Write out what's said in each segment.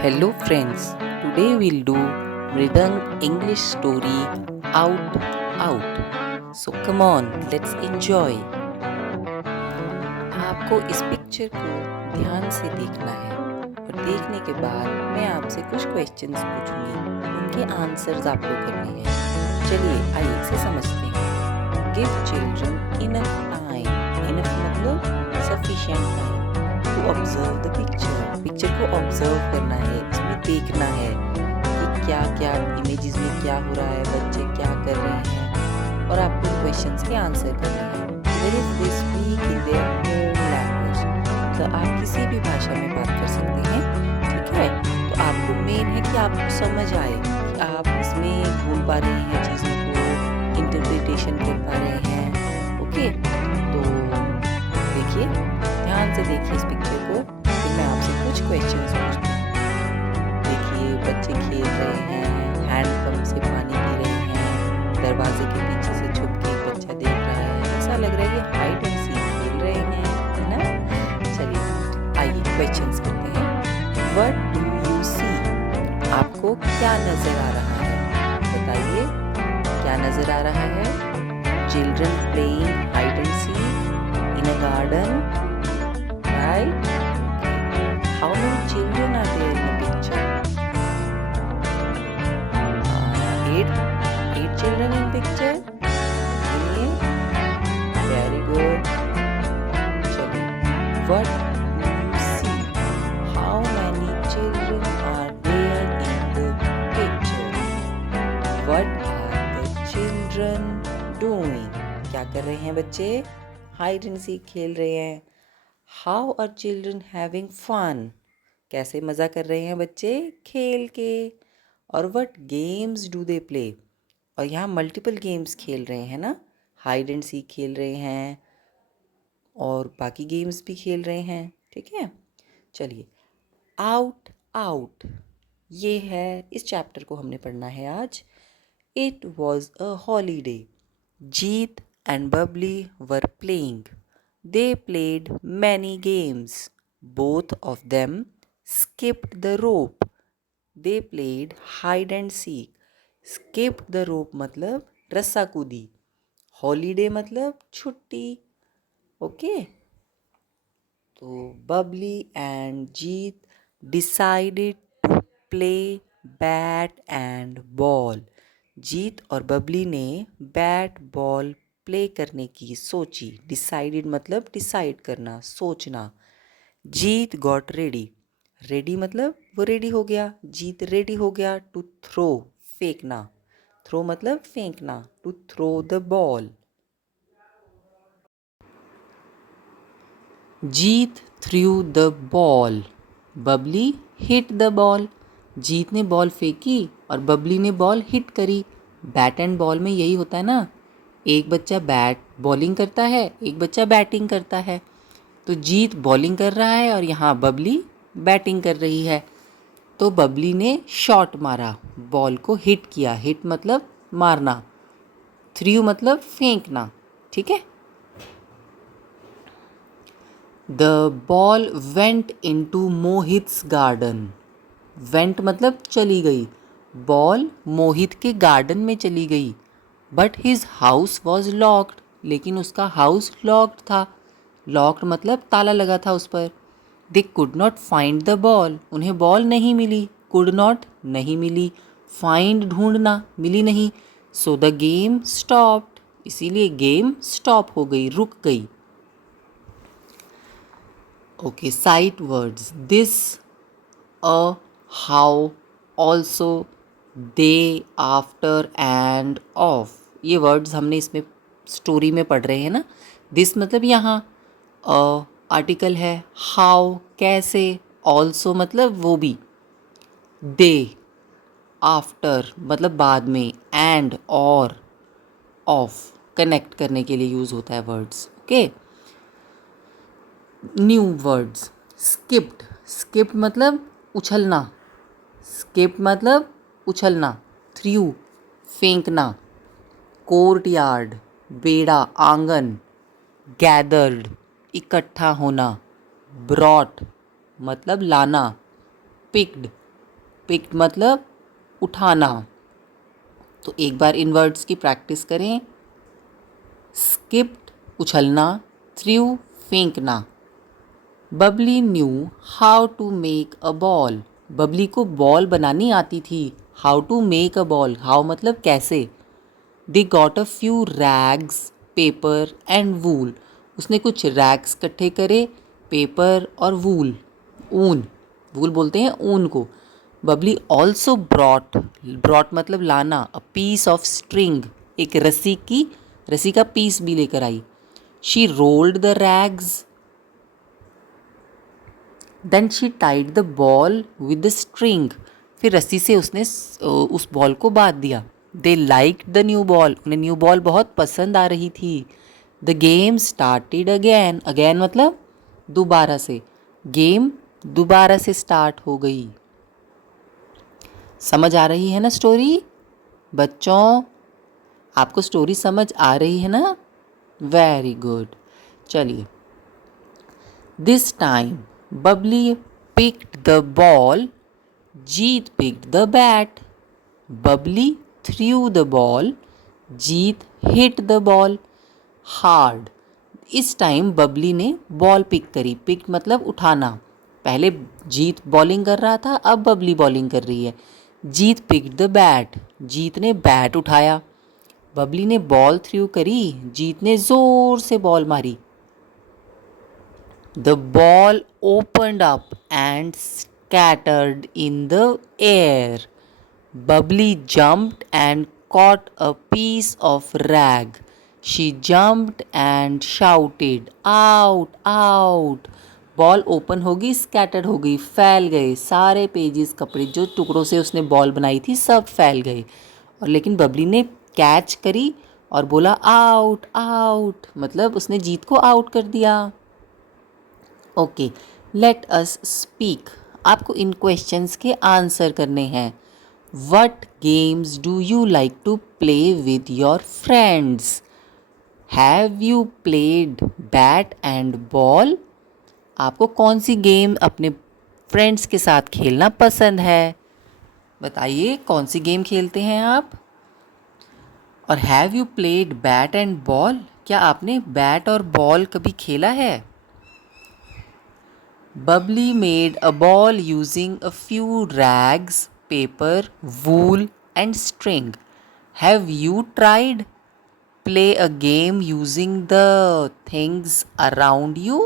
Hello friends, today we'll do Mridang English story Out Out. So come on, let's enjoy. आपको इस picture को ध्यान से देखना है और देखने के बाद मैं आपसे कुछ क्वेश्चंस पूछूंगी, उनके आंसर्स आपको करने हैं। चलिए आइए इसे समझते हैं। Give children enough time, enough मतलब sufficient time to observe the picture. Picture को ऑब्जर्व करना है, इसमें देखना है कि क्या क्या इमेजेस में क्या हो रहा है, बच्चे क्या कर रहे हैं और आपको क्वेश्चंस के आंसर करने हैं। Even if they speak in their home language, तो आप किसी भी भाषा में बात कर सकते हैं, ठीक है। तो आपको मेन है कि आपको समझ आए कि आप इसमें ढूंढ पा रहे हैं चीज़ों को, इंटरप्रिटेशन कर पा रहे हैं। ओके, तो देखिए, ध्यान से देखिए इस पिक्चर को, फिर मैं आपसे कुछ क्वेश्चंस पूछती हूँ। देखिए बच्चे खेल रहे हैं, हैंडपंप से पानी पी रहे हैं, दरवाजे के पीछे से छुप के एक बच्चा देख रहा है। ऐसा लग रहा है कि हाइड एंड सीक खेल रहे हैं, है ना। चलिए आइए क्वेश्चंस करते हैं। What do you see? आपको क्या नजर आ रहा है, बताइए क्या नजर आ रहा है। Children playing hide and seek in a garden, right? How many children are there in the picture? Eight children in picture. Okay, very good. चलिए, what do you see? How many children are there in the picture? What are the children doing? क्या कर रहे हैं बच्चे? Hide and seek खेल रहे हैं। How are children having fun? कैसे मज़ा कर रहे हैं बच्चे? खेल के। और what games do they play? और यहाँ मल्टीपल गेम्स खेल रहे हैं ना, हाइड एंड सीक खेल रहे हैं और बाकी गेम्स भी खेल रहे हैं, ठीक है। चलिए, आउट आउट, ये है, इस चैप्टर को हमने पढ़ना है आज। It was a holiday. Jeet and Bubbly were playing. They played many games. Both of them skipped the rope. They played hide and seek. Skipped the rope मतलब रस्सा कूदी। हॉलीडे मतलब छुट्टी। ओके, तो Babli and Jeet decided to play bat and ball. Jeet और बबली ने bat ball play करने की सोची। डिसाइडेड मतलब डिसाइड करना, सोचना। जीत गॉट रेडी। रेडी मतलब वो रेडी हो गया। जीत रेडी हो गया टू थ्रो, फेंकना। थ्रो मतलब फेंकना, to throw the ball. Jeet threw the ball, Babli hit the ball. Jeet ने बॉल फेंकी और बबली ने बॉल हिट करी। बैट एंड बॉल में यही होता है ना, एक बच्चा बैट बॉलिंग करता है, एक बच्चा बैटिंग करता है। तो जीत बॉलिंग कर रहा है और यहाँ बबली बैटिंग कर रही है। तो बबली ने शॉट मारा, बॉल को हिट किया। हिट मतलब मारना, थ्रू मतलब फेंकना, ठीक है। The ball went into Mohit's garden. Went मतलब चली गई, बॉल मोहित के गार्डन में चली गई। But his house was locked, लेकिन उसका हाउस लॉक्ड था। लॉक्ड मतलब ताला लगा था उस पर। They could not find the ball, उन्हें बॉल नहीं मिली। कुड नॉट नहीं मिली, फाइंड ढूंढना, मिली नहीं। सो द गेम स्टॉप्ड, इसीलिए गेम स्टॉप हो गई, रुक गई। Okay, sight words, this, a, how, also, they, after end of. ये वर्ड्स हमने इसमें स्टोरी में पढ़ रहे हैं ना। दिस मतलब यहाँ, आर्टिकल है। हाउ कैसे, ऑल्सो मतलब वो भी, दे आफ्टर मतलब बाद में, एंड और ऑफ कनेक्ट करने के लिए यूज़ होता है words. Okay, new words, skipped. Skipped मतलब उछलना, स्किप मतलब उछलना। थ्रू फेंकना। कोर्ट यार्ड बेड़ा, आंगन। गैदर्ड इकट्ठा होना। ब्रॉट मतलब लाना। पिक्ड पिक्ड मतलब उठाना। तो एक बार इन वर्ड्स की प्रैक्टिस करें। स्किप्ड उछलना, थ्रू फेंकना। Bubbly knew how to make a ball. Bubbly को बॉल बनानी आती थी। How to make a ball, how मतलब कैसे। They got a few rags, paper and wool. उसने कुछ रैग्स इकट्ठे करे, पेपर और वूल, ऊन, वूल बोलते हैं ऊन को। बबली ऑल्सो ब्रॉट, ब्रॉट मतलब लाना, अ पीस ऑफ स्ट्रिंग, एक रस्सी का पीस भी लेकर आई। She rolled the rags, then she tied the ball with the string. फिर रस्सी से उसने उस बॉल को बांध दिया। They like the new ball, उन्हें न्यू बॉल बहुत पसंद आ रही थी। The game started again, again मतलब दोबारा से। गेम दोबारा से स्टार्ट हो गई। समझ आ रही है ना स्टोरी बच्चों? आपको स्टोरी समझ आ रही है ना? Very good. चलिए, this time Babli picked the ball, Jeet picked the bat. Bubbly threw the ball, Jeet hit the ball hard. इस टाइम बबली ने बॉल पिक करी। पिक मतलब उठाना। पहले जीत बॉलिंग कर रहा था, अब बबली बॉलिंग कर रही है। जीत पिक्ड द बैट, जीत ने बैट उठाया। बबली ने बॉल थ्रू करी, जीत ने जोर से बॉल मारी। The ball opened up and scattered in the air. Bubbly jumped and caught a piece of rag. She jumped and shouted, out, out. Ball open होगी, scattered हो गई, फैल गए सारे पेजेस, कपड़े जो टुकड़ों से उसने बॉल बनाई थी सब फैल गए। और लेकिन बबली ने कैच करी और बोला आउट आउट, मतलब उसने जीत को आउट कर दिया। Okay, let us speak. आपको इन क्वेश्चंस के आंसर करने हैं। What games do you like to play with your friends? Have you played bat and ball? आपको कौन सी गेम अपने फ्रेंड्स के साथ खेलना पसंद है? बताइए कौन सी गेम खेलते हैं आप? और have you played bat and ball, क्या आपने बैट और बॉल कभी खेला है? Bubbly made a ball using a few rags, paper, wool, and string. Have you tried? Play a game using the things around you.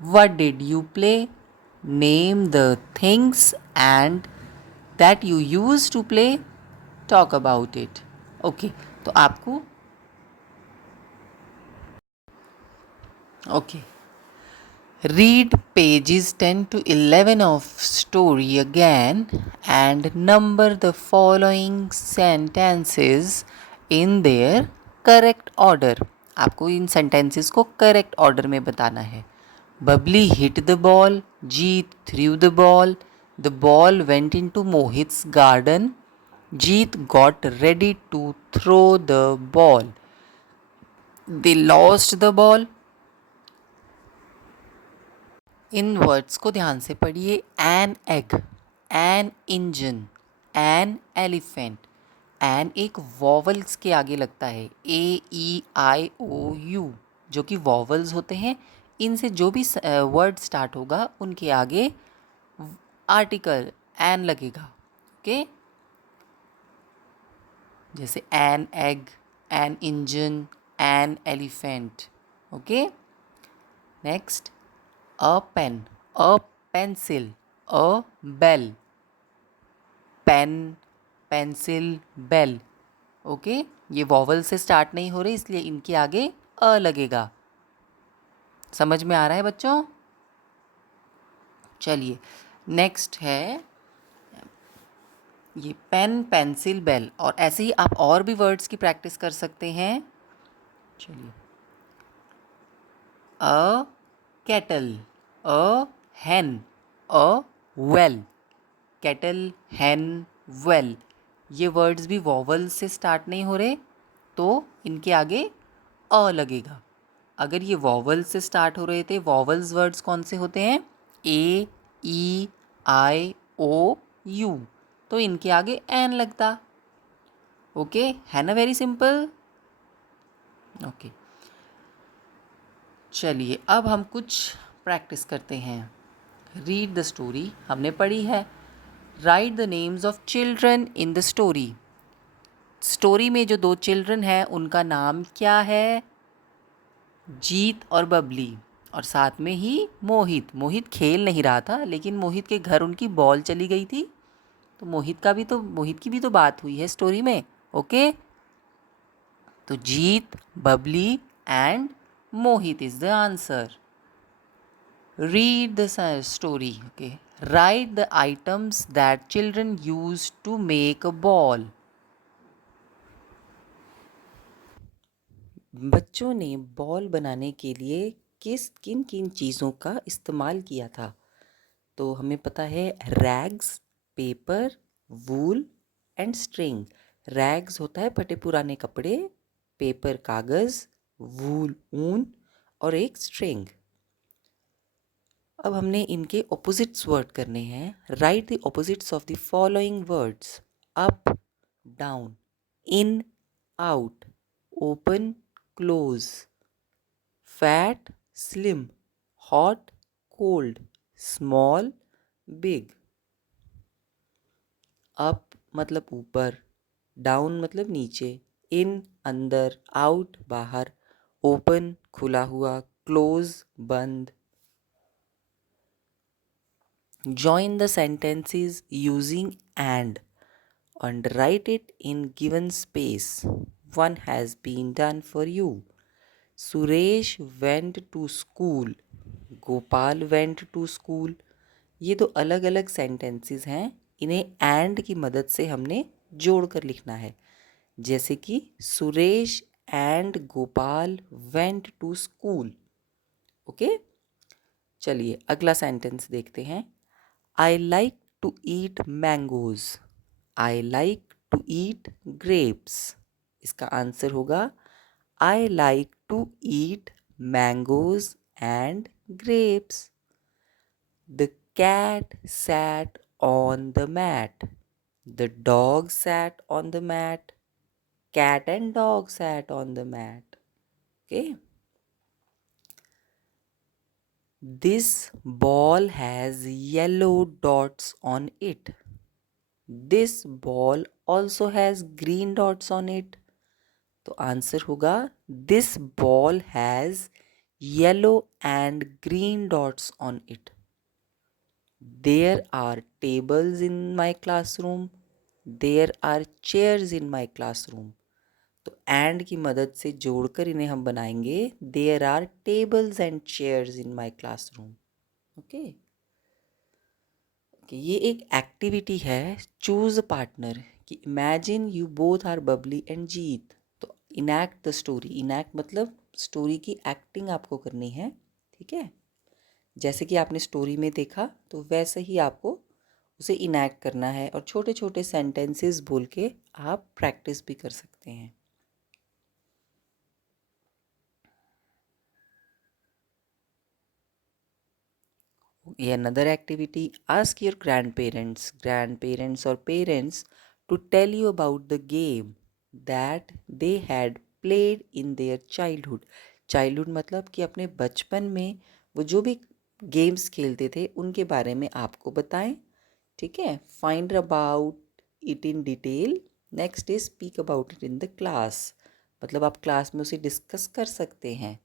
What did you play? Name the things and that you used to play. Talk about it. Okay, तो आपको okay. Read pages 10 to 11 of story again and number the following sentences in their correct order. आपको इन sentences को correct order में बताना है। Bubbly hit the ball, Jeet threw the ball went into Mohit's garden, Jeet got ready to throw the ball, they lost the ball. इन words को ध्यान से पढ़िए। An egg, an engine, an elephant. An एक vowels के आगे लगता है, AEIOU, जो कि वॉवल्स होते हैं। इनसे जो भी वर्ड स्टार्ट होगा उनके आगे आर्टिकल एन लगेगा। ओके, जैसे an egg, an engine, an elephant. Okay, next, a pen, a pencil, a bell, pen, pencil, bell. Okay, ये वॉवल से स्टार्ट नहीं हो रही इसलिए इनके आगे अ लगेगा। समझ में आ रहा है बच्चों? चलिए, नेक्स्ट है ये पेन, पेंसिल, बेल। और ऐसे ही आप और भी वर्ड्स की प्रैक्टिस कर सकते हैं। चलिए, अ kettle, a hen, a well, kettle, hen, well। ये वर्ड्स भी वॉवल से स्टार्ट नहीं हो रहे तो इनके आगे अ लगेगा। अगर ये वॉवल से स्टार्ट हो रहे थे, वॉवल्स वर्ड्स कौन से होते हैं? A, E, I, O, you, तो इनके आगे एन लगता। ओके, है ना वेरी सिंपल। ओके, चलिए अब हम कुछ प्रैक्टिस करते हैं। रीड द स्टोरी हमने पढ़ी है। Right the names of children in the story. Story में जो 2 चिल्ड्रन हैं उनका नाम क्या है? जीत और बबली, और साथ में ही मोहित। मोहित खेल नहीं रहा था, लेकिन मोहित के घर उनकी बॉल चली गई थी, तो मोहित की भी तो बात हुई है स्टोरी में। ओके, तो Jeet, Babli and Mohit is the answer. Read the story. Okay, write the items that children use to make a ball. बच्चों ने बॉल बनाने के लिए किन किन चीज़ों का इस्तेमाल किया था? तो हमें पता है rags, paper, wool and string. Rags होता है फटे पुराने कपड़े, पेपर कागज़, वूल ऊन और एक स्ट्रिंग। अब हमने इनके ऑपोजिट्स वर्ड करने हैं। Right the opposites of the following words: up, down, in, out, open, close, fat, slim, hot, cold, small, big. Up मतलब ऊपर, डाउन मतलब नीचे, इन अंदर, आउट बाहर, ओपन खुला हुआ, क्लोज बंद। Join the sentences using and write it in given space. One has been done for you. Suresh went to school. Gopal went to school. ये दो अलग अलग सेंटेंसेस हैं, इन्हें एंड की मदद से हमने जोड़कर लिखना है। जैसे कि Suresh and Gopal went to school. Okay, चलिए अगला सेंटेंस देखते हैं। I like to eat mangoes. I like to eat grapes. इसका आंसर होगा I like to eat mangoes and grapes. The cat sat on the mat. The dog sat on the mat. Cat and dog sat on the mat. Okay. This ball has yellow dots on it. This ball also has green dots on it. तो answer होगा This ball has yellow and green dots on it. There are tables in my classroom. There are chairs in my classroom. तो and की मदद से जोड़कर इन्हें हम बनाएंगे There are tables and chairs in my classroom. Okay, ये एक एक्टिविटी है चूज अ पार्टनर कि imagine you both are Babli and Jeet. तो इनैक्ट द स्टोरी। इनैक्ट मतलब स्टोरी की एक्टिंग आपको करनी है, ठीक है। जैसे कि आपने स्टोरी में देखा तो वैसे ही आपको उसे इनैक्ट करना है, और छोटे छोटे सेंटेंसेस बोल के आप प्रैक्टिस भी कर सकते हैं। Another activity, ask your grandparents or parents to tell you about the game that they had played in their childhood. Childhood मतलब कि अपने बचपन में वो जो भी गेम्स खेलते थे उनके बारे में आपको बताएं, ठीक है। Find about it in detail. Next is speak about it in the class, मतलब आप क्लास में उसे डिस्कस कर सकते हैं।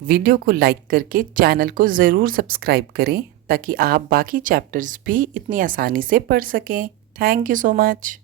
वीडियो को लाइक करके चैनल को ज़रूर सब्सक्राइब करें ताकि आप बाकी चैप्टर्स भी इतनी आसानी से पढ़ सकें। Thank you so much.